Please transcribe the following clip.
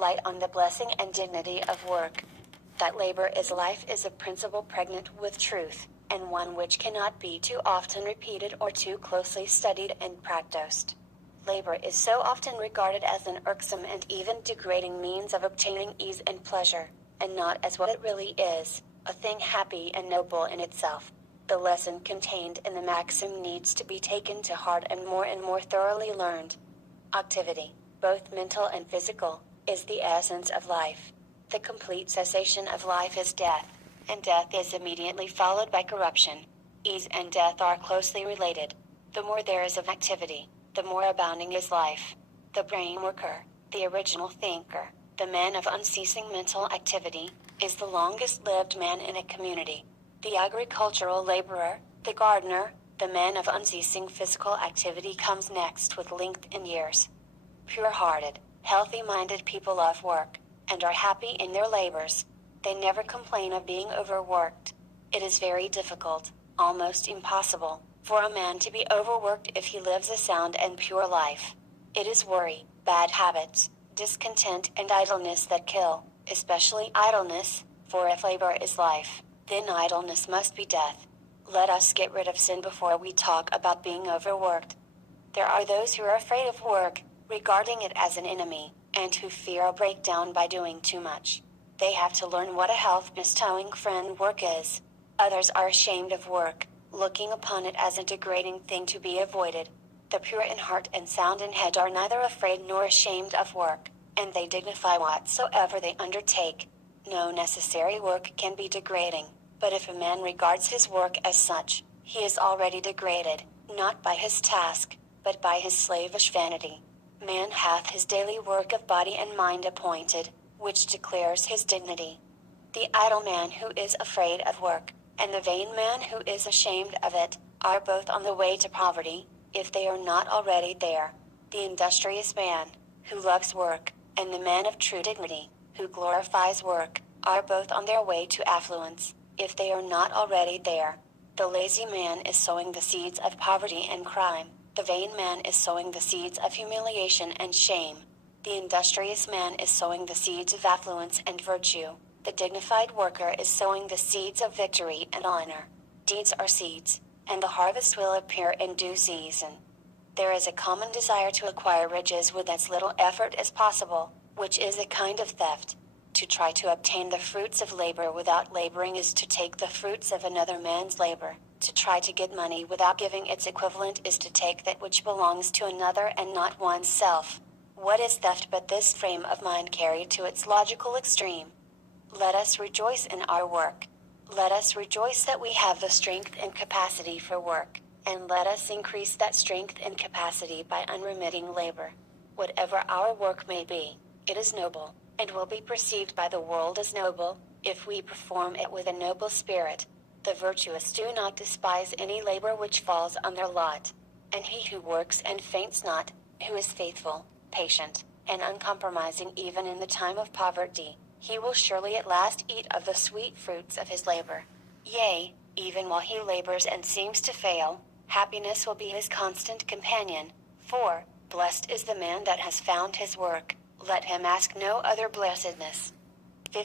light on the blessing and dignity of work. That labor is life is a principle pregnant with truth, and one which cannot be too often repeated or too closely studied and practiced. Labor is so often regarded as an irksome and even degrading means of obtaining ease and pleasure, and not as what it really is, a thing happy and noble in itself. The lesson contained in the maxim needs to be taken to heart and more thoroughly learned. Activity, both mental and physical, is the essence of life. The complete cessation of life is death, and death is immediately followed by corruption. Ease and death are closely related. The more there is of activity, the more abounding is life. The brain worker, the original thinker, the man of unceasing mental activity, is the longest-lived man in a community. The agricultural laborer, the gardener, the man of unceasing physical activity comes next with length in years. Pure-hearted, healthy-minded people love work, and are happy in their labors. They never complain of being overworked. It is very difficult, almost impossible, for a man to be overworked if he lives a sound and pure life. It is worry, bad habits, discontent and idleness that kill, especially idleness, for if labor is life, then idleness must be death. Let us get rid of sin before we talk about being overworked. There are those who are afraid of work, regarding it as an enemy, and who fear a breakdown by doing too much. They have to learn what a health-bestowing friend work is. Others are ashamed of work, looking upon it as a degrading thing to be avoided. The pure in heart and sound in head are neither afraid nor ashamed of work, and they dignify whatsoever they undertake. No necessary work can be degrading, but if a man regards his work as such, he is already degraded, not by his task, but by his slavish vanity. Man hath his daily work of body and mind appointed, which declares his dignity. The idle man who is afraid of work, and the vain man who is ashamed of it, are both on the way to poverty, if they are not already there. The industrious man, who loves work, and the man of true dignity, who glorifies work, are both on their way to affluence, if they are not already there. The lazy man is sowing the seeds of poverty and crime. The vain man is sowing the seeds of humiliation and shame. The industrious man is sowing the seeds of affluence and virtue. The dignified worker is sowing the seeds of victory and honor. Deeds are seeds, and the harvest will appear in due season. There is a common desire to acquire riches with as little effort as possible, which is a kind of theft. To try to obtain the fruits of labor without laboring is to take the fruits of another man's labor. To try to get money without giving its equivalent is to take that which belongs to another and not one's self. What is theft but this frame of mind carried to its logical extreme? Let us rejoice in our work. Let us rejoice that we have the strength and capacity for work, and let us increase that strength and capacity by unremitting labor. Whatever our work may be, it is noble, and will be perceived by the world as noble, if we perform it with a noble spirit. The virtuous do not despise any labor which falls on their lot. And he who works and faints not, who is faithful, patient, and uncompromising even in the time of poverty, he will surely at last eat of the sweet fruits of his labor. Yea, even while he labors and seems to fail, happiness will be his constant companion. For, blessed is the man that has found his work, let him ask no other blessedness.